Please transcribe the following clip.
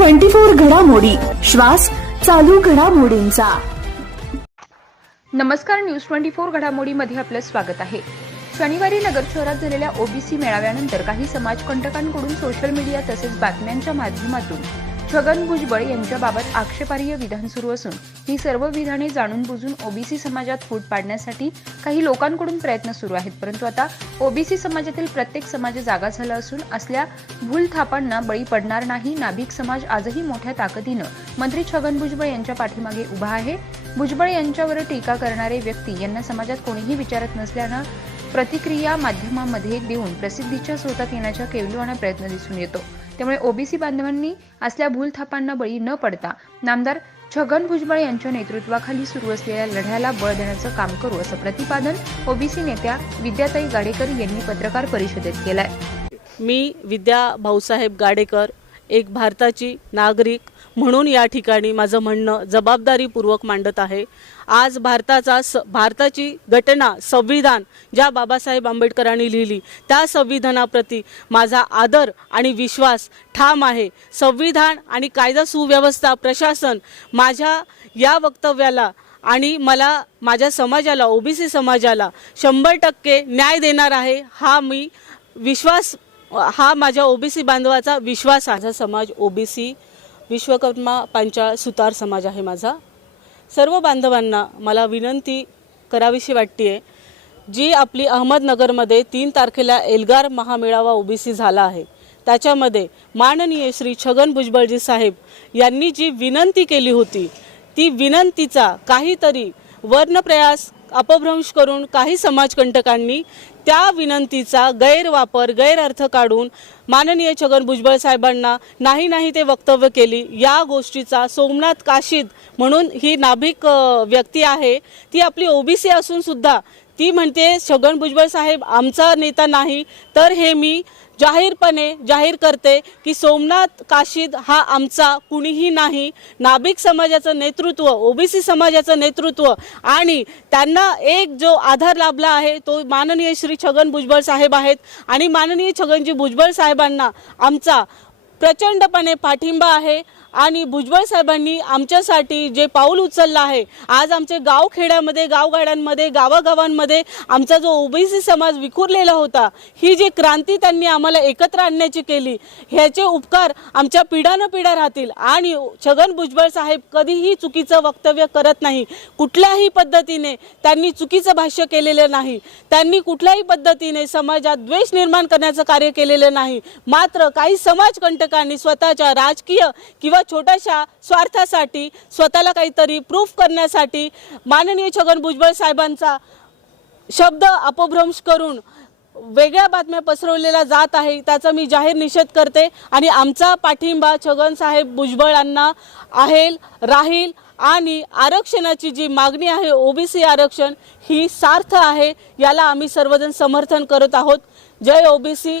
Twenty four घडामोडी. श्वास चालू घडामोडींचा. नमस्कार न्यूज ट्वेंटी फोर घडामोडीमध्ये आपलं स्वागत आहे. शनिवारी नगर शहरात झालेल्या ओबीसी मेळाव्यानंतर काही समाजकंटकांकडून सोशल मीडिया तसेच बातम्यांच्या माध्यमातून छगन भुजबळ यांच्याबाबत आक्षेपार्ह विधान सुरू असून ही सर्व विधाने जाणून बुजून ओबीसी समाजात फूट पाडण्यासाठी काही लोकांकडून प्रयत्न सुरू आहेत. परंतु आता ओबीसी समाजातील प्रत्येक समाज जागा झाला असून असल्या भूलथापांना बळी पडणार नाही. नाभिक समाज आजही मोठ्या ताकदीनं मंत्री छगन भुजबळ यांच्या पाठीमागे उभा आहे. भुजबळ यांच्यावर टीका करणारे व्यक्ती यांना समाजात कोणीही विचारत नसल्यानं प्रतिक्रिया माध्यमामध्ये देऊन प्रसिद्धीच्या स्रोतात येण्याच्या केवलवाना प्रयत्न दिसून येतो. त्यामुळे ओबीसी बांधवांनी असल्या भूलथापांना बळी न पडता नामदार छगन भुजबळ यांच्या नेतृत्वाखाली सुरू असलेल्या लढ्याला बळ देण्याचं काम करू असं प्रतिपादन ओबीसी नेत्या विद्याताई गाडेकर यांनी पत्रकार परिषदेत केलंय. मी विद्या भाऊसाहेब गाडेकर एक भारताची नागरिक म्हणून या ठिकाणी माझं म्हणणं जबाबदारीपूर्वक मांडत आहे. आज भारताचा स भारताची घटना संविधान ज्या बाबासाहेब आंबेडकरांनी लिहिली त्या संविधानाप्रती माझा आदर आणि विश्वास ठाम आहे. संविधान आणि कायदा सुव्यवस्था प्रशासन माझ्या या वक्तव्याला आणि मला माझ्या समाजाला ओबीसी समाजाला शंभर टक्के न्याय देणार आहे हा मी विश्वास हा माझ्या ओबीसी बांधवाचा विश्वास आहे. माझा समाज ओबीसी विश्वकर्मा पांचाळ सुतार समाज आहे माझा. सर्व बांधवांना मला विनंती करावीशी वाटते जी आपली अहमदनगरमध्ये तीन तारखेला एल्गार महामेळावा ओबीसी झाला आहे. त्याच्यामध्ये माननीय श्री छगन भुजबळजी साहेब यांनी जी विनंती केली होती ती विनंतीचा काहीतरी वर्णप्रयास अपभ्रंश करून काही समाजकंटकांनी त्या विनंतीचा गैरवापर गैरअर्थ काढून माननीय छगन भुजबळ साहेबांना नाही नाही ते वक्तव्य केली. या गोष्टीचा सोमनाथ काशीद म्हणून ही नाभिक व्यक्ती आहे. ती आपली ओबीसी असून सुद्धा ती म्हणते छगन भुजबळ साहेब आमचा नेता नाही तर हे मी जाहीरपणे जाहीर करते की सोमनाथ काशीद हा आमचा कुणीही नाही. नाभिक समाजाचं नेतृत्व ओबीसी समाजाचं नेतृत्व आणि त्यांना एक जो आधार लाभला आहे तो माननीय श्री छगन भुजबळ साहेब आहेत. आणि माननीय छगनजी भुजबळ साहेबांना आमचा प्रचंडपणे पाठिंबा आहे. आणि भुजबळ साहेबांनी आमच्यासाठी जे पाऊल उचललं आहे आज आमचे गावखेड्यामध्ये गावगाड्यांमध्ये गावागावांमध्ये आमचा जो ओबीसी समाज विखुरलेला होता ही जी क्रांती त्यांनी आम्हाला एकत्र आणण्याची केली ह्याचे उपकार आमच्या पिढ्यानं पिढ्या राहतील. आणि छगन भुजबळ साहेब कधीही चुकीचं वक्तव्य करत नाही. कुठल्याही पद्धतीने त्यांनी चुकीचं भाष्य केलेलं नाही. त्यांनी कुठल्याही पद्धतीने समाजात द्वेष निर्माण करण्याचं कार्य केलेलं नाही. मात्र काही समाजकंटकांनी स्वतःच्या राजकीय किंवा छोट्याशा स्वार्थासाठी स्वतःला काहीतरी प्रूफ करण्यासाठी माननीय छगन भुजबळ साहेबांचा शब्द अपभ्रंश करून वेगळ्या बातम्या पसरवलेल्या जात आहे त्याचा मी जाहीर निषेध करते. आणि आमचा पाठिंबा छगन साहेब भुजबळांना आहे राहील आणि आरक्षणाची जी मागणी आहे ओबीसी आरक्षण ही सार्थ आहे याला आम्ही सर्वजण समर्थन करत आहोत. जय ओबीसी